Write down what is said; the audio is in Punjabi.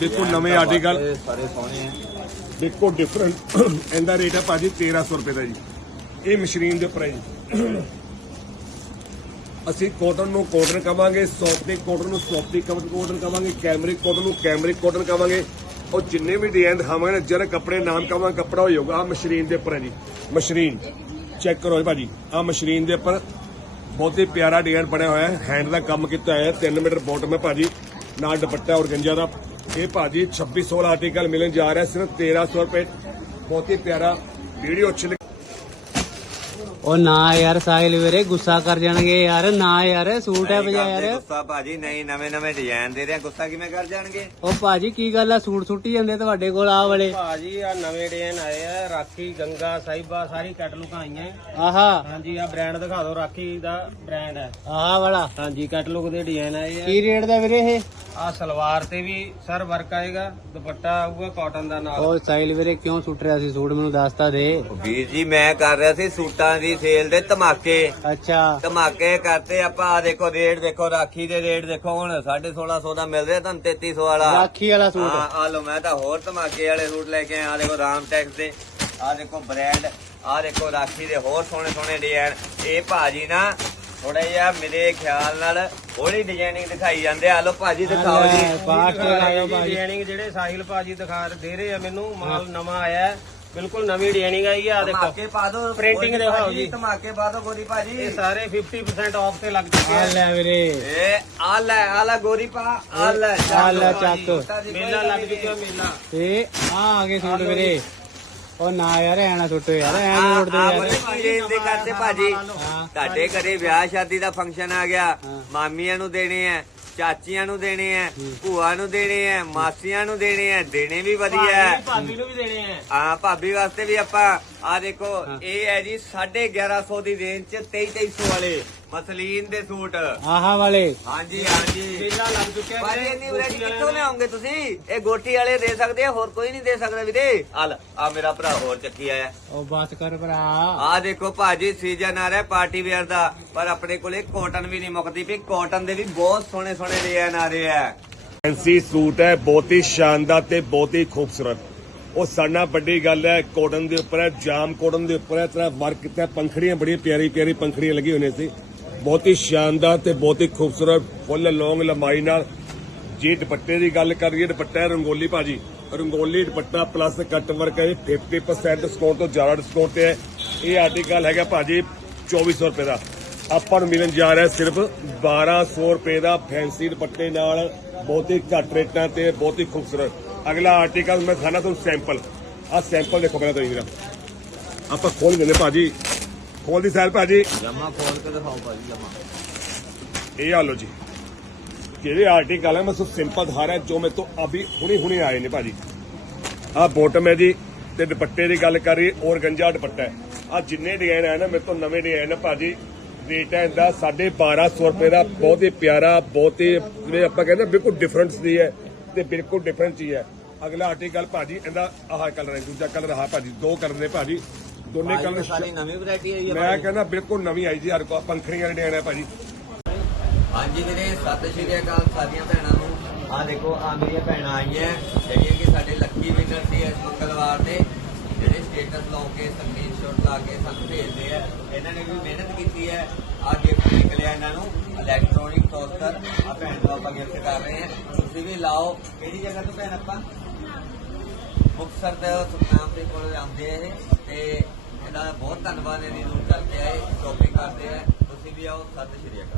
ਦੇਖੋ ਨਵੇਂ ਆਰਟੀਕਲ ਸਾਰੇ ਸੋਹਣੇ ਆ। ਦੇਖੋ ਡਿਫਰੈਂਟ ਇਹਦਾ ਰੇਟ ਹੈ ਭਾਜੀ 1300 ਰੁਪਏ ਦਾ ਜੀ। ਇਹ ਮਸ਼ੀਨ ਦੇ ਉੱਪਰ ਹੈ ਜੀ। ਅਸੀਂ ਕਾਟਨ ਨੂੰ ਕਾਟਨ ਕਵਾਂਗੇ ਸੌਫਟੀ ਕਾਟਨ ਨੂੰ ਸੌਫਟੀ ਕਾਟਨ ਕਵਾਂਗੇ ਕੈਮਰਿਕ ਕਾਟਨ ਨੂੰ ਕੈਮਰਿਕ ਕਾਟਨ ਕਵਾਂਗੇ। ਉਹ ਜਿੰਨੇ ਵੀ ਡਿਜ਼ਾਈਨ ਦਿਖਾਵਾਂਗੇ ਨਾ ਜਿਹੜੇ ਕੱਪੜੇ ਨਾਮ ਕਵਾਂਗੇ ਕੱਪੜਾ ਹੋ ਜਾਊਗਾ। ਆ ਮਸ਼ੀਨ ਦੇ ਉੱਪਰ ਹੈ ਜੀ। ਮਸ਼ੀਨ ਚੈੱਕ ਕਰੋ ਜੀ ਭਾਜੀ। ਆ ਮਸ਼ੀਨ ਦੇ ਉੱਪਰ ਬਹੁਤ ਹੀ ਪਿਆਰਾ ਡਿਜ਼ਾਈਨ ਬਣਿਆ ਹੋਇਆ ਹੈ। ਹੈਂਡ ਦਾ ਕੰਮ ਕੀਤਾ ਹੋਇਆ ਹੈ। 3 ਮੀਟਰ ਬਾਟਮ ਹੈ ਭਾਜੀ। ਨਾਲ ਦੁਪੱਟਾ ਔਰਗੰਜਾ ਦਾ। ਇਹ ਭਾਜੀ 2600 ਆਰਟੀਕਲ ਮਿਲਣ ਜਾ ਰਿਹਾ, ਸਿਰਫ 1300 ਰੁਪਏ। ਬਹੁਤ ਹੀ ਪਿਆਰਾ ਵੀਡੀਓ ਅੱਛੀ ਲੱਗੀ ਉਹ ਨਾ ਯਾਰ ਸਾਹਿਲ ਵੀਰੇ ਗੁੱਸਾ ਕਰ ਜਾਣਗੇ ਯਾਰ ਨਾ ਯਾਰ ਸੂਟ ਹੈ ਕਰਦੇ ਯਾਰ। ਗੁੱਸਾ ਭਾਜੀ ਨਹੀਂ ਨਵੇਂ ਨਵੇਂ ਡਿਜ਼ਾਈਨ ਦੇ ਰਿਹਾ ਗੁੱਸਾ ਕਿਵੇਂ ਕਰ ਜਾਣਗੇ? ਉਹ ਭਾਜੀ ਕੀ ਗੱਲ ਆ? ਸੂਟ ਸੁੱਟੀ ਜਾਂਦੇ ਤੁਹਾਡੇ ਕੋਲ ਆ ਵਾਲੇ। ਭਾਜੀ ਆ ਨਵੇਂ ਡਿਜ਼ਾਈਨ ਆਏ ਆ ਰਾਖੀ ਗੰਗਾ ਸਾਹਿਬਾ ਸਾਰੀ ਕੈਟਲੌਗ ਆਈਆਂ। ਆਹਾ। ਹਾਂਜੀ ਆ ਬ੍ਰਾਂਡ ਦਿਖਾ ਦਿਓ ਰਾਖੀ ਦਾ ਬ੍ਰਾਂਡ ਹੈ। ਆਹ ਵਾਲਾ। ਹਾਂਜੀ ਕੈਟਲੌਗ ਦੇ ਡਿਜ਼ਾਈਨ ਆਏ ਆ। ਕੀ ਰੇਟ ਦਾ ਵੀਰੇ ਇਹ? ਆ ਸਲਵਾਰ ਤੇ ਵੀ ਸਰ ਵਰਕ ਆਏਗਾ ਦੁਪੱਟਾ ਆਊਗਾ ਕਾਟਨ ਦਾ ਨਾਲ। ਉਹ ਸਾਹਿਲ ਵੀਰੇ ਕਿਉਂ ਸੁੱਟ ਰਿਹਾ ਸੀ ਸੂਟ? ਮੈਨੂੰ ਦੱਸਤਾ ਦੇ। ਵੀਰ ਜੀ ਮੈਂ ਕਰ ਰਿਹਾ ਸੀ ਸੂਟਾਂ ਦੀ ਸੇਲ ਦੇ ਧਮਾਕੇ। ਅੱਛਾ। ਧਮਾਕੇ ਕਰਤੇ ਆਪਾਂ ਆ ਦੇਖੋ ਰੇਟ ਦੇਖੋ ਰਾਖੀ ਦੇ ਰੇਟ ਦੇਖੋ ਹੁਣ 1650 ਦਾ ਮਿਲ ਰਿਹਾ ਤੁਹਾਨੂੰ 3300 ਵਾਲਾ। ਰਾਖੀ ਵਾਲਾ ਸੂਟ। ਹਾਂ ਆ ਲੋ ਮੈਂ ਤਾਂ ਹੋਰ ਧਮਾਕੇ ਵਾਲੇ ਸੂਟ ਲੈ ਕੇ ਆਇਆ ਆ ਦੇਖੋ ਰਾਮ ਟੈਕਸ ਦੇ। ਆ ਦੇਖੋ ਬ੍ਰਾਂਡ ਆ ਦੇਖੋ ਰਾਖੀ ਦੇ ਹੋਰ ਸੋਹਣੇ ਸੋਹਣੇ ਡਿਜ਼ਾਈਨ ਇਹ ਭਾਜੀ ਨਾ ਥੋੜਾ ਜਿਹਾ ਮੇਰੇ ਖਿਆਲ ਨਾਲ ਹੌਲੀ ਡਿਜ਼ਾਈਨਿੰਗ ਦਿਖਾਈ ਜਾਂਦੇ ਆ। ਲੋ ਭਾਜੀ ਦਿਖਾਓ ਜੀ। ਭਾਜੀ। ਡਿਜ਼ਾਈਨਿੰਗ ਜਿਹੜੇ ਸਾਹਿਲ ਭਾਜੀ ਦਿਖਾ ਦੇ ਰਹੇ ਆ ਮੈਨੂੰ ਮਾਲ ਨਵਾਂ ਆਇਆ। ਹੈ ਬਿਲਕੁਲ ਨਵੀਂ ਡਿਜ਼ਾਈਨਿੰਗ ਆਈ ਆ ਦੇਖੋ। ਧਮਾਕੇ ਪਾ ਦੋ Printing ਦਿਖਾਓ ਜੀ। ਧਮਾਕੇ ਪਾ ਦੋ ਗੋਰੀ ਭਾਜੀ। ਇਹ ਸਾਰੇ 50% ਆਫ ਤੇ ਲੱਗ ਚੁੱਕੇ ਆ। ਆ ਲੈ ਵੀਰੇ। ਇਹ ਆ ਲੈ ਆ ਲੈ ਗੋਰੀ ਪਾ ਆ ਲੈ ਆ ਲੈ ਚੱਕ। ਮੇਲਾ ਲੱਗ ਚੁੱਕਿਆ ਮੇਲਾ। ਤੇ ਆ ਆ ਗਏ ਸੂਟ ਵੀਰੇ। ਉਹ ਨਾ ਯਾਰ ਐ ਨਾ ਸੁੱਟੋ ਯਾਰ ਐ ਨਾ ਸੁੱਟ ਦਿਓ ਆ ਯਾਰ। ਦੇ ਕਰਤੇ ਭਾਜੀ। ਹਾਂ ਤੁਹਾਡੇ ਘਰੇ ਵਿਆਹ ਸ਼ਾਦੀ ਦਾ ਫੰਕਸ਼ਨ ਆ ਗਿਆ। ਹਾਂ। ਮਾਮੀਆਂ ਨੂੰ ਦੇਣੇ ਆ। ਚਾਚੀਆਂ ਨੂੰ ਦੇਣੇ ਆ ਭੂਆ ਨੂੰ ਦੇਣੇ ਆ ਮਾਸੀਆਂ ਨੂੰ ਦੇਣੇ ਆ ਦੇਣੇ ਵੀ ਵਧੀਆ ਹੈ ਭਾਬੀ ਨੂੰ ਵੀ ਦੇਣੇ ਆ ਹਾਂ ਭਾਬੀ ਵਾਸਤੇ ਵੀ ਆਪਾਂ ਆ ਦੇਖੋ ਇਹ ਹੈ ਜੀ 1150 ਦੀ ਰੇਂਜ ਚ 2300 ਵਾਲੇ। ਮਸਲੀਨ ਦੇ ਸੂਟ। ਆਹਾ ਵਾਲੇ। ਹਾਂਜੀ ਹਾਂਜੀ। ਮੇਲਾ ਲੱਗ ਚੁੱਕਿਆ ਭਾਜੀ ਵੀਰੇ। ਇੰਨੀ ਵੈਰਾਈਟੀ ਕਿੱਥੋਂ ਲਿਆਉਂਗੇ ਤੁਸੀਂ? ਇਹ ਗੋਟੀ ਵਾਲੇ ਦੇ ਸਕਦੇ ਆ ਹੋਰ ਕੋਈ ਨਹੀਂ ਦੇ ਸਕਦਾ ਵੀਰੇ। ਆ ਲੈ ਆ ਮੇਰਾ ਭਰਾ ਹੋਰ ਚੱਕੀ ਆਇਆ। ਉਹ ਬਸ ਕਰ ਭਰਾ। ਆ ਦੇਖੋ ਭਾਜੀ ਸੀਜ਼ਨ ਆ ਰਿਹਾ ਪਾਰਟੀ ਵੇਅਰ ਦਾ ਪਰ ਆਪਣੇ ਕੋਲੇ ਕਾਟਨ ਵੀ ਨਹੀਂ ਮੁੱਕਦੀ ਪਈ। ਕਾਟਨ ਦੇ ਵੀ ਬਹੁਤ ਸੋਹਣੇ ਸੋਹਣੇ ਡਿਜ਼ਾਈਨ ਆ ਰਹੇ ਆ। ਫੈਂਸੀ ਸੂਟ ਹੈ ਬਹੁਤ ਹੀ ਸ਼ਾਨਦਾਰ ਤੇ ਬਹੁਤ ਹੀ ਖੂਬਸੂਰਤ। ਉਹ ਸਾਡਾ ਵੱਡੀ ਗੱਲ ਹੈ ਕਾਟਨ ਦੇ ਉੱਪਰ ਹੈ ਜਾਮ ਕਾਟਨ ਦੇ ਉੱਪਰ ਹੈ ਤਰ੍ਹਾਂ ਵਰਕ ਕੀਤਾ ਪੰਖੜੀਆਂ ਬੜੀਆਂ ਪਿਆਰੀ ਪਿਆਰੀ ਪੰਖੜੀਆਂ ਲੱਗੀ ਹੋਈਆਂ ਸੀ। ਬਹੁਤ ਹੀ ਸ਼ਾਨਦਾਰ ਤੇ ਬਹੁਤ ਹੀ ਖੂਬਸੂਰਤ ਫੁੱਲ ਲੌਂਗ ਲੰਬਾਈ ਨਾਲ ਜੇ ਦੁਪੱਟੇ ਦੀ ਗੱਲ ਕਰੀਏ, ਦੁਪੱਟਾ ਹੈ ਰੰਗੋਲੀ ਭਾਜੀ। Rangoli dupatta plus cut work ਹੈ, ਇਹ 50% ਡਿਸਕਾਊਂਟ ਤੋਂ ਜ਼ਿਆਦਾ ਡਿਸਕਾਊਂਟ ਤੇ ਹੈ। ਇਹ ਆਰਟੀਕਲ ਹੈਗਾ ਭਾਜੀ 2400 ਰੁਪਏ ਦਾ। ਆਪਾਂ ਨੂੰ ਮਿਲਣ ਜਾ ਰਿਹਾ ਸਿਰਫ 1200 ਰੁਪਏ ਦਾ ਫੈਂਸੀ ਦੁਪੱਟੇ ਨਾਲ। ਬਹੁਤ ਹੀ ਘੱਟ ਰੇਟਾਂ ਤੇ, ਬਹੁਤ ਹੀ ਖੂਬਸੂਰਤ। ਅਗਲਾ ਆਰਟੀਕਲ ਮੈਂ ਖਾਣਾ ਤੁਹਾਨੂੰ ਸੈਂਪਲ ਆਹ ਸੈਂਪਲ ਦੇਖੋ ਪਹਿਲਾਂ ਤੁਸੀਂ ਮੇਰਾ ਆਪਾਂ ਖੋਲ ਦਿੰਦੇ ਭਾਜੀ। ਖੋਲ ਦੀ ਸੈਲ ਭਾਜੀ। ਜਮਾ ਖੋਲ ਕੇ ਦਿਖਾਓ ਭਾਜੀ ਜਮਾ। ਇਹ ਆ ਲੋ ਜੀ। ਜਿਹੜੇ ਆਰਟੀਕਲ ਹੈ ਮੈਂ ਸਿਰਫ ਸਿੰਪਲ ਦਿਖਾ ਰਿਹਾ ਜੋ ਮੇਰੇ ਤੋਂ ਅਭੀ ਹੁਣੇ ਹੁਣੇ ਆਏ ਨੇ ਭਾਜੀ। ਆਹ ਬੋਟਮ ਹੈ ਜੀ ਤੇ ਦੁਪੱਟੇ ਦੀ ਗੱਲ ਕਰੀਏ ਔਰ ਗੰਜਾ ਦੁਪੱਟਾ ਹੈ। ਆ ਜਿੰਨੇ ਡਿਜ਼ਾਈਨ ਆਏ ਨਾ ਮੇਰੇ ਤੋਂ ਨਵੇਂ ਡਿਜ਼ਾਈਨ ਹੈ ਭਾਜੀ। ਰੇਟ ਹੈ ਇਹਦਾ 1250 ਰੁਪਏ ਦਾ ਬਹੁਤ ਹੀ ਪਿਆਰਾ ਬਹੁਤ ਹੀ ਜਿਵੇਂ ਆਪਾਂ ਕਹਿੰਦੇ ਹਾਂ, ਬਿਲਕੁਲ ਡਿਫਰੈਂਸ ਦੀ ਹੈ ਤੇ ਬਿਲਕੁਲ ਡਿਫਰੈਂਟ ਚੀਜ਼ ਹੈ। ਅਗਲਾ ਆਰਟੀਕਲ ਭਾਜੀ ਇਹਦਾ ਆਹ ਕਲਰ ਹੈ ਦੂਜਾ ਕਲਰ ਆਹ ਭਾਜੀ ਦੋ ਕਲਰ ਨੇ ਭਾਜੀ। ਦੋਨੇ ਕਲਰ ਸਾਡੀ ਨਵੀਂ ਵੈਰਾਈਟੀ ਆਈ ਹੈ ਮੈਂ ਕਹਿੰਦਾ ਬਿਲਕੁਲ ਨਵੀਂ ਆਈ ਜੀ ਹਰ ਕੋ ਪੰਖੜੀਆਂ ਵਾਲੇ ਹੈ ਭਾਜੀ। ਹਾਂਜੀ ਵੀਰੇ ਸਤਿ ਸ਼੍ਰੀ ਅਕਾਲ ਸਾਰੀਆਂ ਭੈਣਾਂ ਨੂੰ। ਆ ਦੇਖੋ ਆ ਮੇਰੀਆਂ ਭੈਣਾਂ ਆਈਆਂ ਜਿਹੜੀਆਂ ਕਿ ਸਾਡੇ ਲੱਕੀ ਵਿਨਰ ਸੀ ਇਸ ਮੰਗਲਵਾਰ ਦੇ ਜਿਹੜੇ ਸਟੇਟਸ ਲਾ ਕੇ ਸਕਰੀਨਸ਼ਾਟ ਲਾ ਕੇ ਸਾਨੂੰ ਭੇਜਦੇ ਆ। ਇਹਨਾਂ ਨੇ ਵੀ ਮਿਹਨਤ ਕੀਤੀ ਹੈ। ਆ ਗਿਫਟ ਨਿਕਲਿਆ ਇਹਨਾਂ ਨੂੰ ਇਲੈਕਟ੍ਰੋਨਿਕ ਟੋਸਟਰ ਆ ਭੈਣ ਨੂੰ ਆਪਾਂ ਗਿਫਟ ਕਰ ਰਹੇ ਹਾਂ। ਤੁਸੀਂ ਵੀ ਲਾਓ। ਕਿਹੜੀ ਜਗ੍ਹਾ ਤੋਂ ਭੈਣ ਆਪਾਂ? ਮੁਕਤਸਰ ਦੇ ਸੁਖਨਾਮ ਦੇ ਕੋਲ ਆਉਂਦੇ ਆ ਇਹ। ਤੇ ਇਹਨਾਂ ਦਾ ਬਹੁਤ ਧੰਨਵਾਦ ਇਹਦੀ ਦੂਰ ਕਰਕੇ ਆਏ ਸ਼ੋਪਿੰਗ ਕਰਦੇ ਆ। ਤੁਸੀਂ ਵੀ ਆਓ, ਸਤਿ ਸ਼੍ਰੀ ਅਕਾਲ।